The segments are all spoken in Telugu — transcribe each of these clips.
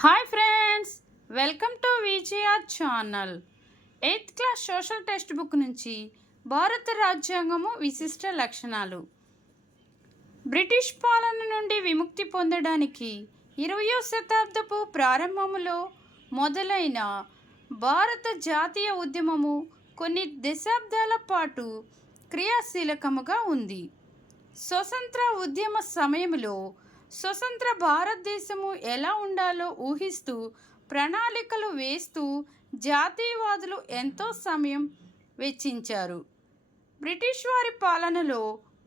Hi friends, welcome to Vijay R channel. Eighth class social text book నుంచి భారత రాజ్యాంగము విశిష్ట లక్షణాలు. బ్రిటిష్ పాలన నుండి విముక్తి పొందడానికి 20వ శతాబ్దపు ప్రారంభంలో మొదలైన భారత జాతీయ ఉద్యమము కొన్ని దశాబ్దాల పాటు క్రియాశీలకముగా ఉంది. స్వతంత్ర ఉద్యమ సమయంలో స్వతంత్ర భారతదేశము ఎలా ఉండాలో ఊహిస్తూ ప్రణాళికలు వేస్తూ జాతీయవాదులు ఎంతో సమయం వెచ్చించారు. బ్రిటిష్ వారి పాలనలో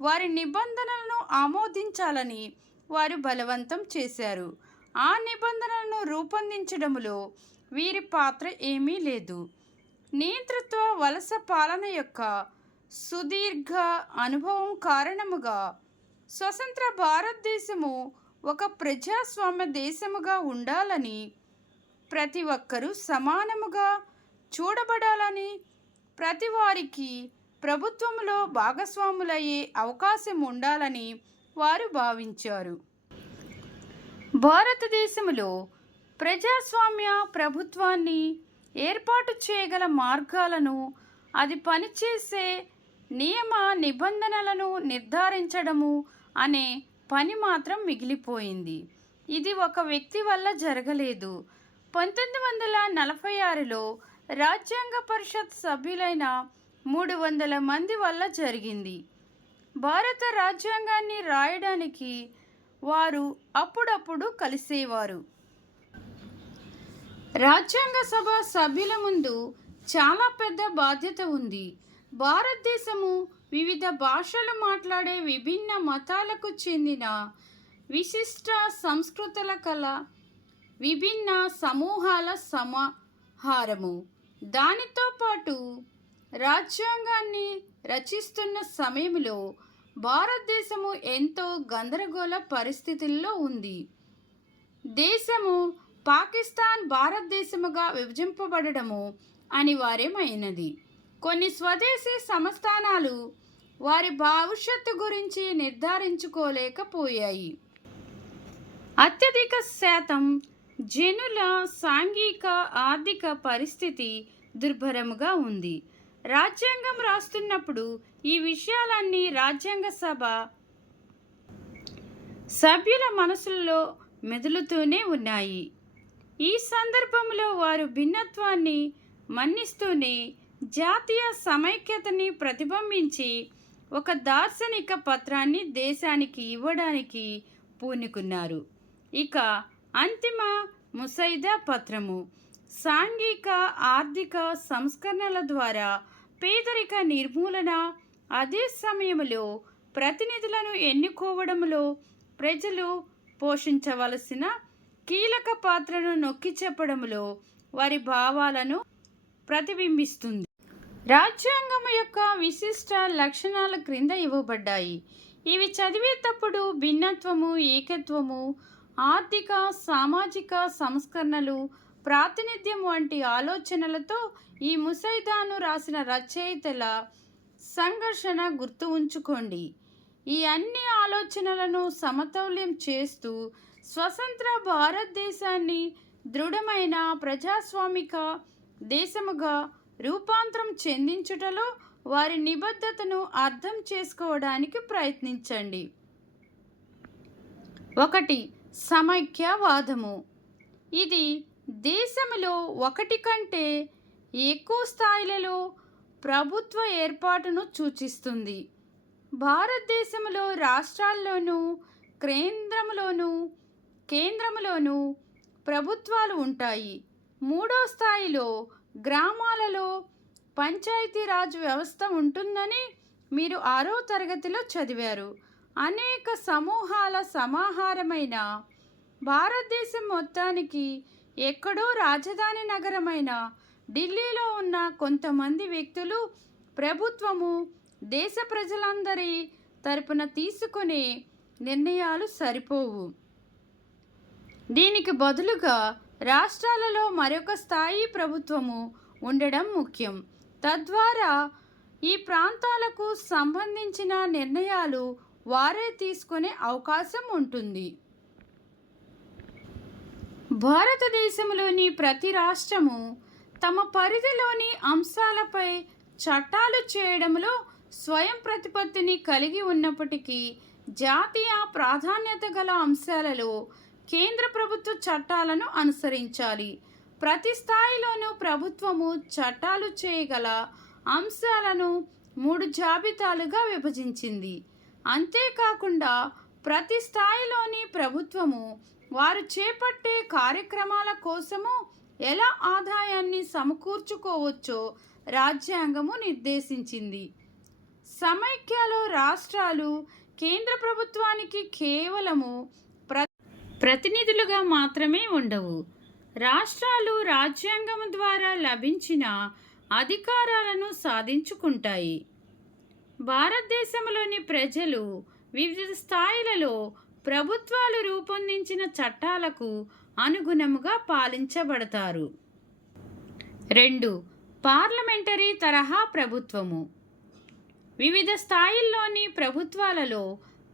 వారి నిబంధనలను ఆమోదించాలని వారు బలవంతం చేశారు. ఆ నిబంధనలను రూపొందించడంలో వీరి పాత్ర ఏమీ లేదు. నియంతృత్వ వలస పాలన యొక్క సుదీర్ఘ అనుభవం కారణముగా స్వతంత్ర భారతదేశము ఒక ప్రజాస్వామ్య దేశముగా ఉండాలని, ప్రతి ఒక్కరూ సమానముగా చూడబడాలని, ప్రతి వారికి ప్రభుత్వంలో భాగస్వాములయ్యే అవకాశం ఉండాలని వారు భావించారు. భారతదేశంలో ప్రజాస్వామ్య ప్రభుత్వాన్ని ఏర్పాటు చేయగల మార్గాలను, అది పనిచేసే నియమ నిబంధనలను నిర్ధారించడము అనే పని మాత్రం మిగిలిపోయింది. ఇది ఒక వ్యక్తి వల్ల జరగలేదు. 1946లో రాజ్యాంగ పరిషత్ సభ్యులైన 300 మంది వల్ల జరిగింది. భారత రాజ్యాంగాన్ని రాయడానికి వారు అప్పుడప్పుడు కలిసేవారు. రాజ్యాంగ సభ సభ్యుల ముందు చాలా పెద్ద బాధ్యత ఉంది. భారతదేశము వివిధ భాషలు మాట్లాడే విభిన్న మతాలకు చెందిన విశిష్ట సంస్కృతుల కల విభిన్న సమూహాల సమాహారము. దానితో పాటు రాజ్యాంగాన్ని రచిస్తున్న సమయంలో భారతదేశము ఎంతో గందరగోళ పరిస్థితుల్లో ఉంది. దేశము పాకిస్తాన్ భారతదేశముగా విభజింపబడము అనివార్యమైనది. కొన్ని స్వదేశీ సంస్థానాలు వారి భవిష్యత్తు గురించి నిర్ధారించుకోలేకపోయాయి. అత్యధిక శాతం జనుల సాంఘిక ఆర్థిక పరిస్థితి దుర్భరముగా ఉంది. రాజ్యాంగం రాస్తున్నప్పుడు ఈ విషయాలన్నీ రాజ్యాంగ సభ సభ్యుల మనసుల్లో మెదులుతూనే ఉన్నాయి. ఈ సందర్భంలో వారు భిన్నత్వాన్ని మన్నిస్తూనే జాతీయ సమైక్యతని ప్రతిబింబించి ఒక దార్శనిక పత్రాన్ని దేశానికి ఇవ్వడానికి పూనుకున్నారు. ఇక అంతిమ ముసైదా పత్రము సాంఘిక ఆర్థిక సంస్కరణల ద్వారా పేదరిక నిర్మూలన, అదే సమయంలో ప్రతినిధులను ఎన్నుకోవడంలో ప్రజలు పోషించవలసిన కీలక పాత్రను నొక్కి చెప్పడంలో వారి భావాలను ప్రతిబింబిస్తుంది. రాజ్యాంగం యొక్క విశిష్ట లక్షణాల క్రింద ఇవ్వబడ్డాయి. ఇవి చదివేటప్పుడు భిన్నత్వము, ఏకత్వము, ఆర్థిక సామాజిక సంస్కరణలు, ప్రాతినిధ్యం వంటి ఆలోచనలతో ఈ ముసైదాను రాసిన రచయితల సంఘర్షణ గుర్తు ఉంచుకోండి. ఈ అన్ని ఆలోచనలను సమతౌల్యం చేస్తూ స్వతంత్ర భారతదేశాన్ని దృఢమైన ప్రజాస్వామిక దేశముగా రూపాంతరం చెందించుటలో వారి నిబద్ధతను అర్థం చేసుకోవడానికి ప్రయత్నించండి. 1. సమైక్యవాదము. ఇది దేశంలో ఒకటి కంటే ఎక్కువ స్థాయిలలో ప్రభుత్వ ఏర్పాటును సూచిస్తుంది. భారతదేశంలో రాష్ట్రాల్లోనూ కేంద్రంలోనూ ప్రభుత్వాలు ఉంటాయి. 3వ స్థాయిలో గ్రామాలలో పంచాయతీరాజ్ వ్యవస్థ ఉంటుందని మీరు 6వ తరగతిలో చదివారు. అనేక సమూహాల సమాహారమైన భారతదేశం మొత్తానికి ఎక్కడో రాజధాని నగరమైన ఢిల్లీలో ఉన్న కొంతమంది వ్యక్తులు ప్రభుత్వము దేశ ప్రజలందరి తరపున తీసుకునే నిర్ణయాలు సరిపోవు. దీనికి బదులుగా రాష్ట్రాలలో మరొక స్థాయి ప్రభుత్వము ఉండడం ముఖ్యం. తద్వారా ఈ ప్రాంతాలకు సంబంధించిన నిర్ణయాలు వారే తీసుకునే అవకాశం ఉంటుంది. భారతదేశంలోని ప్రతి రాష్ట్రము తమ పరిధిలోని అంశాలపై చట్టాలు చేయడంలో స్వయం ప్రతిపత్తిని కలిగి ఉన్నప్పటికీ జాతీయ ప్రాధాన్యత గల అంశాలలో కేంద్ర ప్రభుత్వ చట్టాలను అనుసరించాలి. ప్రతి స్థాయిలోనూ ప్రభుత్వము చట్టాలు చేయగల అంశాలను 3 జాబితాలుగా విభజించింది. అంతేకాకుండా ప్రతి స్థాయిలోని ప్రభుత్వము వారు చేపట్టే కార్యక్రమాల కోసము ఎలా ఆదాయాన్ని సమకూర్చుకోవచ్చో రాజ్యాంగము నిర్దేశించింది. సమైక్యలో రాష్ట్రాలు కేంద్ర ప్రభుత్వానికి కేవలము ప్రతినిధులుగా మాత్రమే ఉండవు. రాష్ట్రాలు రాజ్యాంగం ద్వారా లభించిన అధికారాలను సాధించుకుంటాయి. భారతదేశంలోని ప్రజలు వివిధ స్థాయిలలో ప్రభుత్వాలు రూపొందించిన చట్టాలకు అనుగుణముగా పాలించబడతారు. 2. పార్లమెంటరీ తరహా ప్రభుత్వము. వివిధ స్థాయిల్లోని ప్రభుత్వాలలో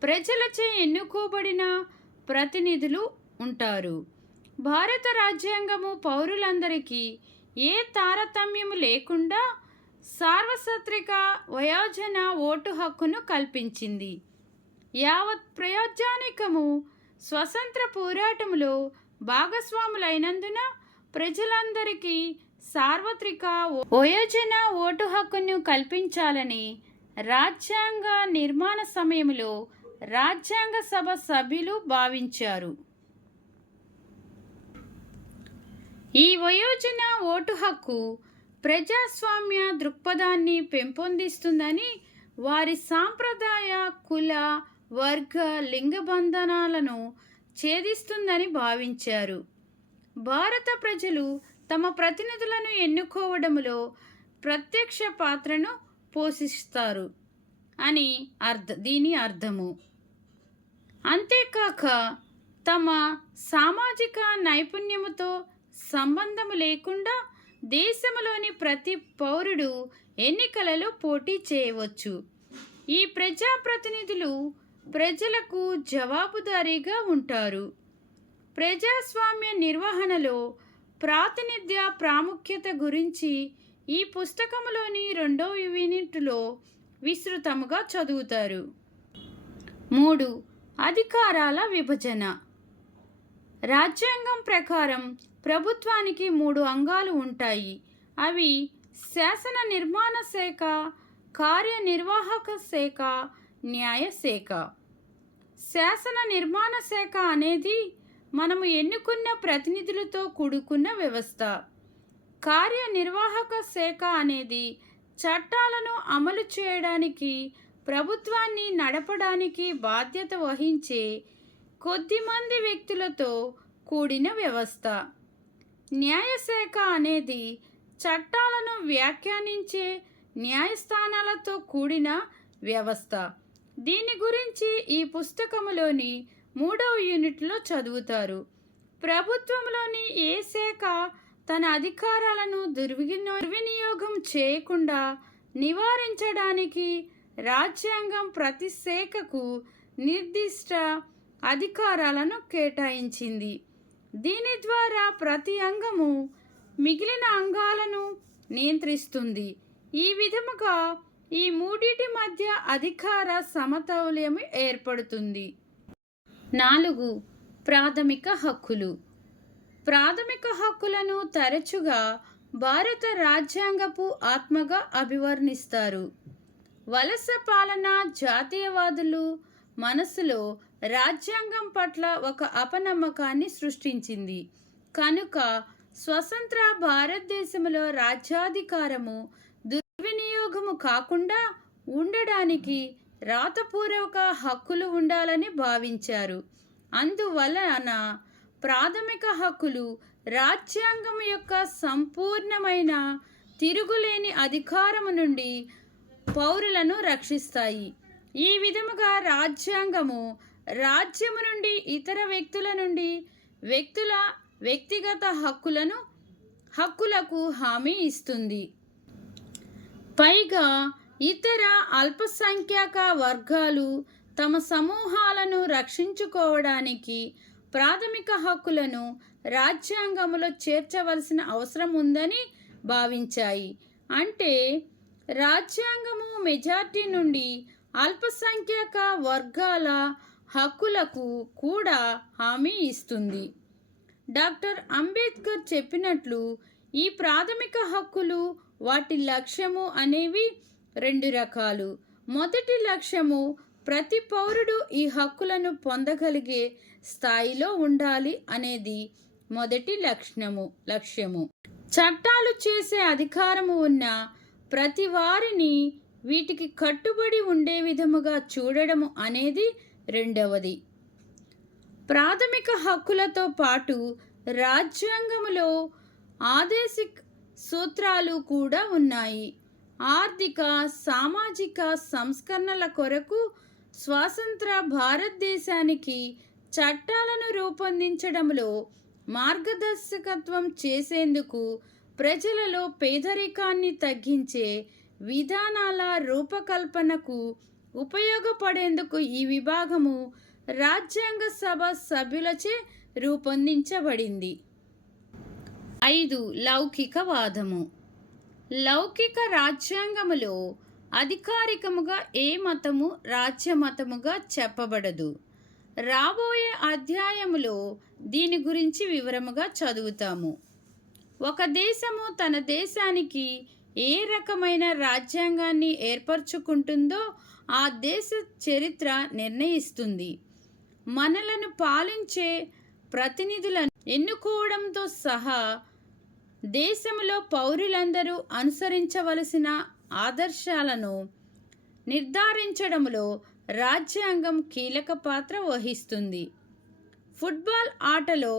ప్రజలచే ఎన్నుకోబడిన ప్రతినిధులు ఉంటారు. భారత రాజ్యాంగము పౌరులందరికీ ఏ తారతమ్యము లేకుండా సార్వత్రిక వయోజన ఓటు హక్కును కల్పించింది. యావత్ ప్రజానీకము స్వతంత్ర పోరాటంలో భాగస్వాములైనందున ప్రజలందరికీ సార్వత్రిక వయోజన ఓటు హక్కును కల్పించాలని రాజ్యాంగ నిర్మాణ సమయంలో రాజ్యాంగ సభ సభ్యులు భావించారు. ఈ వయోజన ఓటు హక్కు ప్రజాస్వామ్య దృక్పథాన్ని పెంపొందిస్తుందని, వారి సాంప్రదాయ కుల వర్గ లింగ బంధనాలను ఛేదిస్తుందని భావించారు. భారత ప్రజలు తమ ప్రతినిధులను ఎన్నుకోవడంలో ప్రత్యక్ష పాత్రను పోషిస్తారు అని దీని అర్థము. అంతేకాక తమ సామాజిక నైపుణ్యముతో సంబంధం లేకుండా దేశంలోని ప్రతి పౌరుడు ఎన్నికలలో పోటీ చేయవచ్చు. ఈ ప్రజాప్రతినిధులు ప్రజలకు జవాబుదారీగా ఉంటారు. ప్రజాస్వామ్య నిర్వహణలో ప్రాతినిధ్య ప్రాముఖ్యత గురించి ఈ పుస్తకంలోని 2వ యూనిట్లో విస్తృతముగా చదువుతారు. 3. అధికారాల విభజన. రాజ్యాంగం ప్రకారం ప్రభుత్వానికి 3 అంగాలు ఉంటాయి. అవి శాసన నిర్మాణ శాఖ, కార్యనిర్వాహక శాఖ, న్యాయశాఖ. శాసన నిర్మాణ శాఖ అనేది మనము ఎన్నుకున్న ప్రతినిధులతో కూడుకున్న వ్యవస్థ. కార్యనిర్వాహక శాఖ అనేది చట్టాలను అమలు చేయడానికి, ప్రభుత్వాన్ని నడపడానికి బాధ్యత వహించే కొద్దిమంది వ్యక్తులతో కూడిన వ్యవస్థ. న్యాయశాఖ అనేది చట్టాలను వ్యాఖ్యానించే న్యాయస్థానాలతో కూడిన వ్యవస్థ. దీని గురించి ఈ పుస్తకంలోని 3వ యూనిట్లో చదువుతారు. ప్రభుత్వంలోని ఏ శాఖ తన అధికారాలను దుర్వినియోగం చేయకుండా నివారించడానికి రాజ్యాంగం ప్రతి శాఖకు నిర్దిష్ట అధికారాలను కేటాయించింది. దీని ద్వారా ప్రతి అంగము మిగిలిన అంగాలను నియంత్రిస్తుంది. ఈ విధముగా ఈ మూడింటి మధ్య అధికార సమతౌల్యం ఏర్పడుతుంది. 4. ప్రాథమిక హక్కులు. ప్రాథమిక హక్కులను తరచుగా భారత రాజ్యాంగపు ఆత్మగా అభివర్ణిస్తారు. వలస పాలన జాతీయవాదులు మనసులో రాజ్యాంగం పట్ల ఒక అపనమ్మకాన్ని సృష్టించింది. కనుక స్వతంత్ర భారతదేశంలో రాజ్యాధికారము దుర్వినియోగము కాకుండా ఉండడానికి రాతపూర్వక హక్కులు ఉండాలని భావించారు. అందువలన ప్రాథమిక హక్కులు రాజ్యాంగం యొక్క సంపూర్ణమైన తిరుగులేని అధికారము నుండి పౌరులను రక్షిస్తాయి. ఈ విధముగా రాజ్యాంగము రాజ్యము నుండి ఇతర వ్యక్తుల నుండి వ్యక్తుల వ్యక్తిగత హక్కులకు హామీ ఇస్తుంది. పైగా ఇతర అల్పసంఖ్యాక వర్గాలు తమ సమూహాలను రక్షించుకోవడానికి ప్రాథమిక హక్కులను రాజ్యాంగంలో చేర్చవలసిన అవసరం ఉందని భావించాయి. అంటే రాజ్యాంగము మెజార్టీ నుండి అల్పసంఖ్యాక వర్గాల హక్కులకు కూడా హామీ ఇస్తుంది. డాక్టర్ అంబేద్కర్ చెప్పినట్లు ఈ ప్రాథమిక హక్కులు, వాటి లక్ష్యము అనేవి రెండు రకాలు. మొదటి లక్ష్యము ప్రతి పౌరుడు ఈ హక్కులను పొందగలిగే స్థాయిలో ఉండాలి అనేది మొదటి లక్ష్యము. చట్టాలు చేసే అధికారము ఉన్న ప్రతి వారిని వీటికి కట్టుబడి ఉండే విధముగా చూడడము అనేది రెండవది. ప్రాథమిక హక్కులతో పాటు రాజ్యాంగములో ఆదేశిక సూత్రాలు కూడా ఉన్నాయి. ఆర్థిక, సామాజిక సంస్కరణల కొరకు స్వతంత్ర భారతదేశానికి చట్టాలను రూపొందించడంలో మార్గదర్శకత్వం చేసేందుకు, ప్రజలలో పేదరికాన్ని తగ్గించే విధానాల రూపకల్పనకు ఉపయోగపడేందుకు ఈ విభాగము రాజ్యాంగ సభ సభ్యులచే రూపొందించబడింది. 5. లౌకికవాదము. లౌకిక రాజ్యాంగములో అధికారికముగా ఏ మతము రాజ్యమతముగా చెప్పబడదు. రాబోయే అధ్యాయములో దీని గురించి వివరముగా చదువుతాము. ఒక దేశము తన దేశానికి ఏ రకమైన రాజ్యాంగాన్ని ఏర్పరచుకుంటుందో ఆ దేశ చరిత్ర నిర్ణయిస్తుంది. మనలను పాలించే ప్రతినిధులను ఎన్నుకోవడంతో సహా దేశంలో పౌరులందరూ అనుసరించవలసిన ఆదర్శాలను నిర్ధారించడంలో రాజ్యాంగం కీలక పాత్ర వహిస్తుంది. ఫుట్బాల్ ఆటలో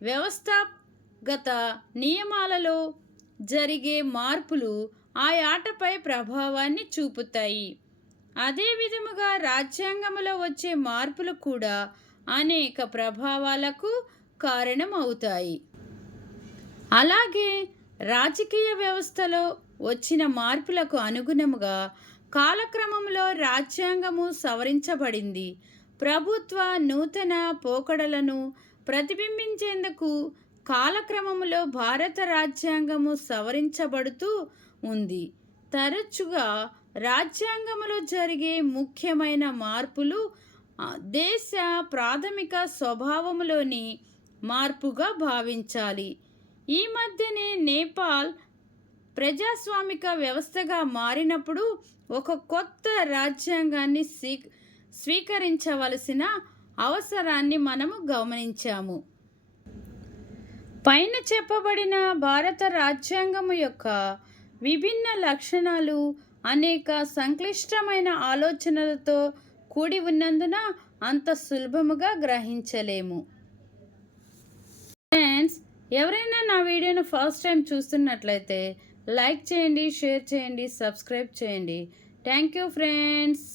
వ్యవస్థాగత నియమాలలో జరిగే మార్పులు ఆ ఆటపై ప్రభావాన్ని చూపుతాయి. అదే విధముగా రాజ్యాంగంలో వచ్చే మార్పులు కూడా అనేక ప్రభావాలకు కారణమవుతాయి. అలాగే రాజకీయ వ్యవస్థలో వచ్చిన మార్పులకు అనుగుణముగా కాలక్రమంలో రాజ్యాంగము సవరించబడింది. ప్రభుత్వ నూతన పోకడలను ప్రతిబింబించేందుకు కాలక్రమంలో భారత రాజ్యాంగము సవరించబడుతూ ఉంది. తరచుగా రాజ్యాంగంలో జరిగే ముఖ్యమైన మార్పులు దేశ ప్రాథమిక స్వభావములోని మార్పుగా భావించాలి. ఈ మధ్యనే నేపాల్ ప్రజాస్వామిక వ్యవస్థగా మారినప్పుడు ఒక కొత్త రాజ్యాంగాన్ని స్వీకరించవలసిన అవసరాన్ని మనము గమనించాము. పైన చెప్పబడిన భారత రాజ్యాంగము యొక్క విభిన్న లక్షణాలు అనేక సంక్లిష్టమైన ఆలోచనలతో కూడి ఉన్నందున అంత సులభముగా గ్రహించలేము. ఫ్రెండ్స్, ఎవరైనా నా వీడియోను ఫస్ట్ టైం చూస్తున్నట్లయితే లైక్ చేయండి, షేర్ చేయండి, సబ్స్క్రైబ్ చేయండి. Thank you friends.